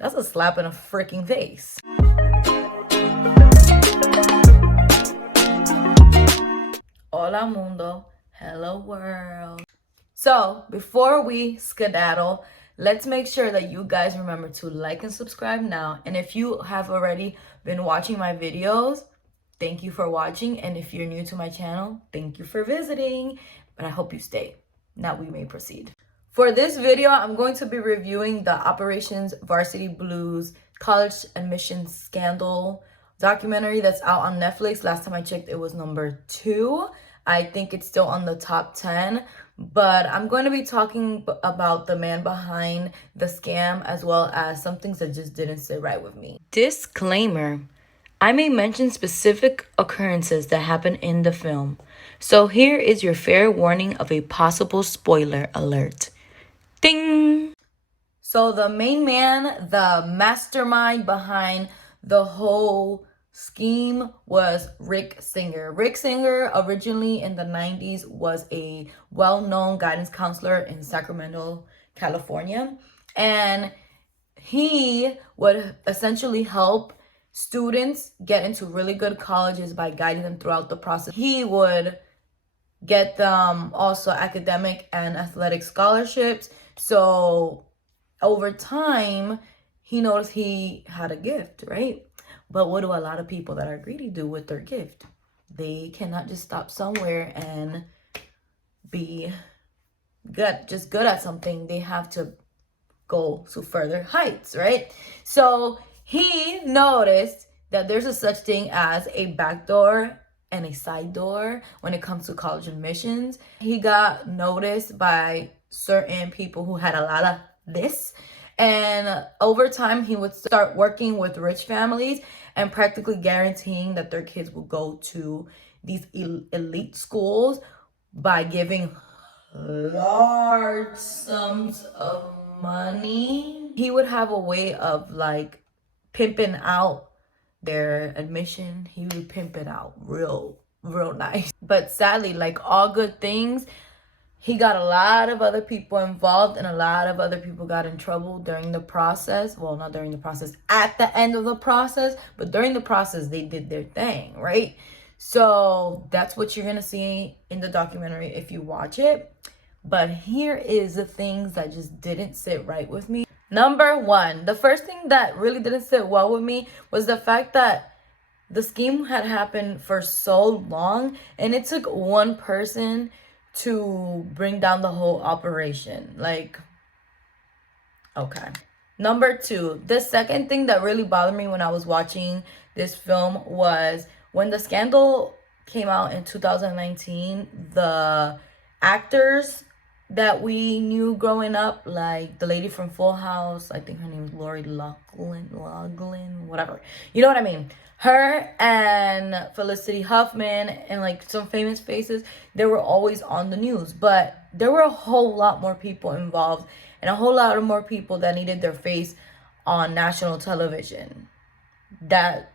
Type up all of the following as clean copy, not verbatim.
That's a slap in the freaking face. Hola mundo, hello world. So before we skedaddle, let's make sure that you guys remember to like and subscribe now. And if you have already been watching my videos, thank you for watching. And if you're new to my channel, thank you for visiting. But I hope you stay. Now we may proceed. For this video, I'm going to be reviewing the Operations Varsity Blues college admissions scandal documentary that's out on Netflix. Last time I checked, it was number 2. I think it's still on the top 10, but I'm going to be talking about the man behind the scam, as well as some things that just didn't sit right with me. Disclaimer: I may mention specific occurrences that happen in the film, so here is your fair warning of a possible spoiler alert. Ding! So the main man, the mastermind behind the whole scheme was Rick Singer. Rick Singer originally in the 90s was a well-known guidance counselor in Sacramento, California. And he would essentially help students get into really good colleges by guiding them throughout the process. He would get them also academic and athletic scholarships. So over time, he noticed he had a gift, right? But what do a lot of people that are greedy do with their gift? They cannot just stop somewhere and be good at something. They have to go to further heights, right? So he noticed that there's a such thing as a back door and a side door when it comes to college admissions. He got noticed by certain people who had a lot of this, and over time he would start working with rich families and practically guaranteeing that their kids will go to these elite schools by giving large sums of money. He would have a way of like pimping out their admission. He would pimp it out real nice. But sadly, like all good things, he got a lot of other people involved, and a lot of other people got in trouble during the process. Well, not during the process, at the end of the process, but during the process, they did their thing, right? So that's what you're gonna see in the documentary if you watch it. But here is the things that just didn't sit right with me. Number 1, the first thing that really didn't sit well with me was the fact that the scheme had happened for so long, and it took one person to bring down the whole operation. Like, okay. Number 2, the second thing that really bothered me when I was watching this film was when the scandal came out in 2019, the actors that we knew growing up, like the lady from Full House, I think her name is Lori Loughlin, whatever. You know what I mean? Her and Felicity Huffman and like some famous faces, they were always on the news. But there were a whole lot more people involved and a whole lot of more people that needed their face on national television. That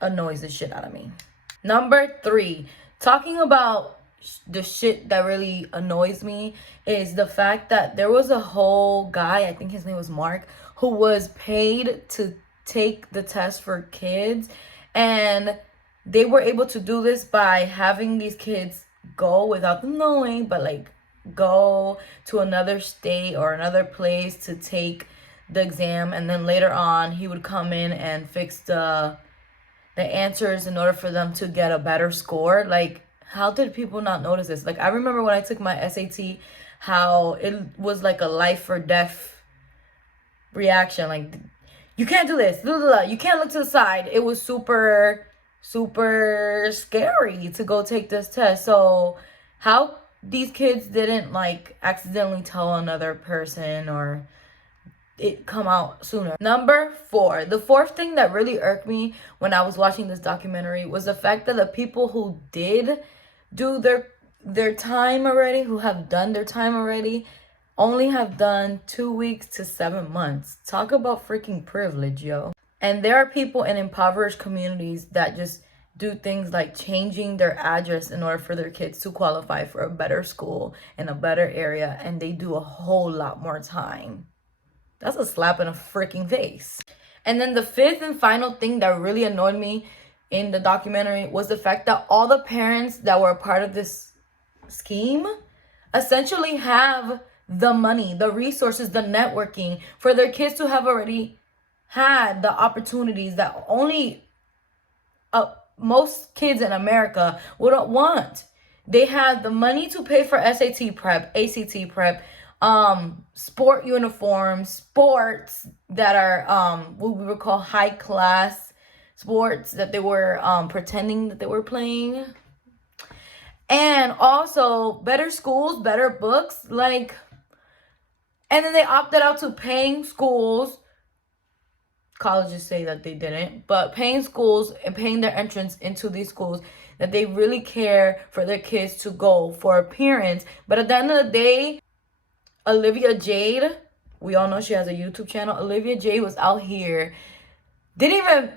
annoys the shit out of me. Number 3, talking about the shit that really annoys me is the fact that there was a whole guy, I think his name was Mark, who was paid to take the test for kids, and they were able to do this by having these kids go without them knowing, but like go to another state or another place to take the exam, and then later on he would come in and fix the answers in order for them to get a better score. Like, how did people not notice this? Like, I remember when I took my SAT, how it was like a life or death reaction. Like, you can't do this, you can't look to the side. It was super scary to go take this test. So how these kids didn't like accidentally tell another person or it come out sooner. Number 4, the fourth thing that really irked me when I was watching this documentary was the fact that the people who did do their time already, who have done their time already, only have done 2 weeks to 7 months. Talk about freaking privilege, yo. And there are people in impoverished communities that just do things like changing their address in order for their kids to qualify for a better school in a better area, and they do a whole lot more time. That's a slap in the freaking face. And then the fifth and final thing that really annoyed me in the documentary was the fact that all the parents that were a part of this scheme essentially have the money, the resources, the networking for their kids to have already had the opportunities that only most kids in America wouldn't want. They had the money to pay for SAT prep, ACT prep, sport uniforms, sports that are what we would call high class sports that they were pretending that they were playing. And also better schools, better books, like, and then they opted out to paying schools. Colleges say that they didn't, but paying schools and paying their entrance into these schools that they really care for their kids to go for appearance. But at the end of the day, Olivia Jade, we all know she has a YouTube channel. Olivia Jade was out here, didn't even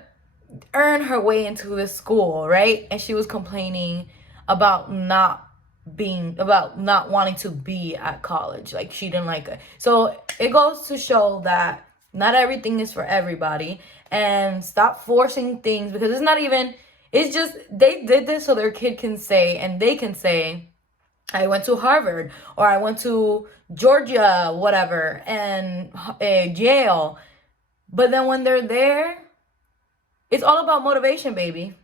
earn her way into this school, right? And she was complaining about not wanting to be at college. Like, she didn't like it. So it goes to show that not everything is for everybody, and stop forcing things, because it's not even, it's just, they did this so their kid can say, and they can say, I went to Harvard, or I went to Georgia, whatever, and Yale. But then when they're there, it's all about motivation, baby.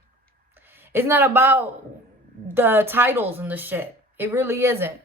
It's not about the titles and the shit. It really isn't.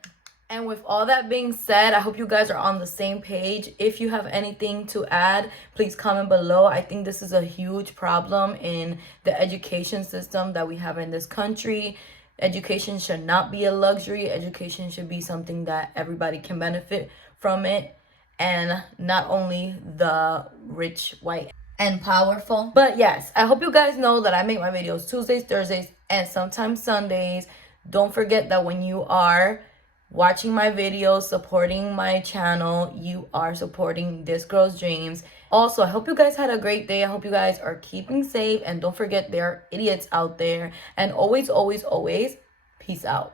And with all that being said, I hope you guys are on the same page. If you have anything to add, please comment below. I think this is a huge problem in the education system that we have in this country. Education should not be a luxury. Education should be something that everybody can benefit from it. And not only the rich, white, and powerful. But yes, I hope you guys know that I make my videos Tuesdays, Thursdays, and sometimes Sundays. Don't forget that when you are watching my videos, supporting my channel, you are supporting this girl's dreams. Also, I hope you guys had a great day. I hope you guys are keeping safe, and don't forget, there are idiots out there. And always, always, always, peace out.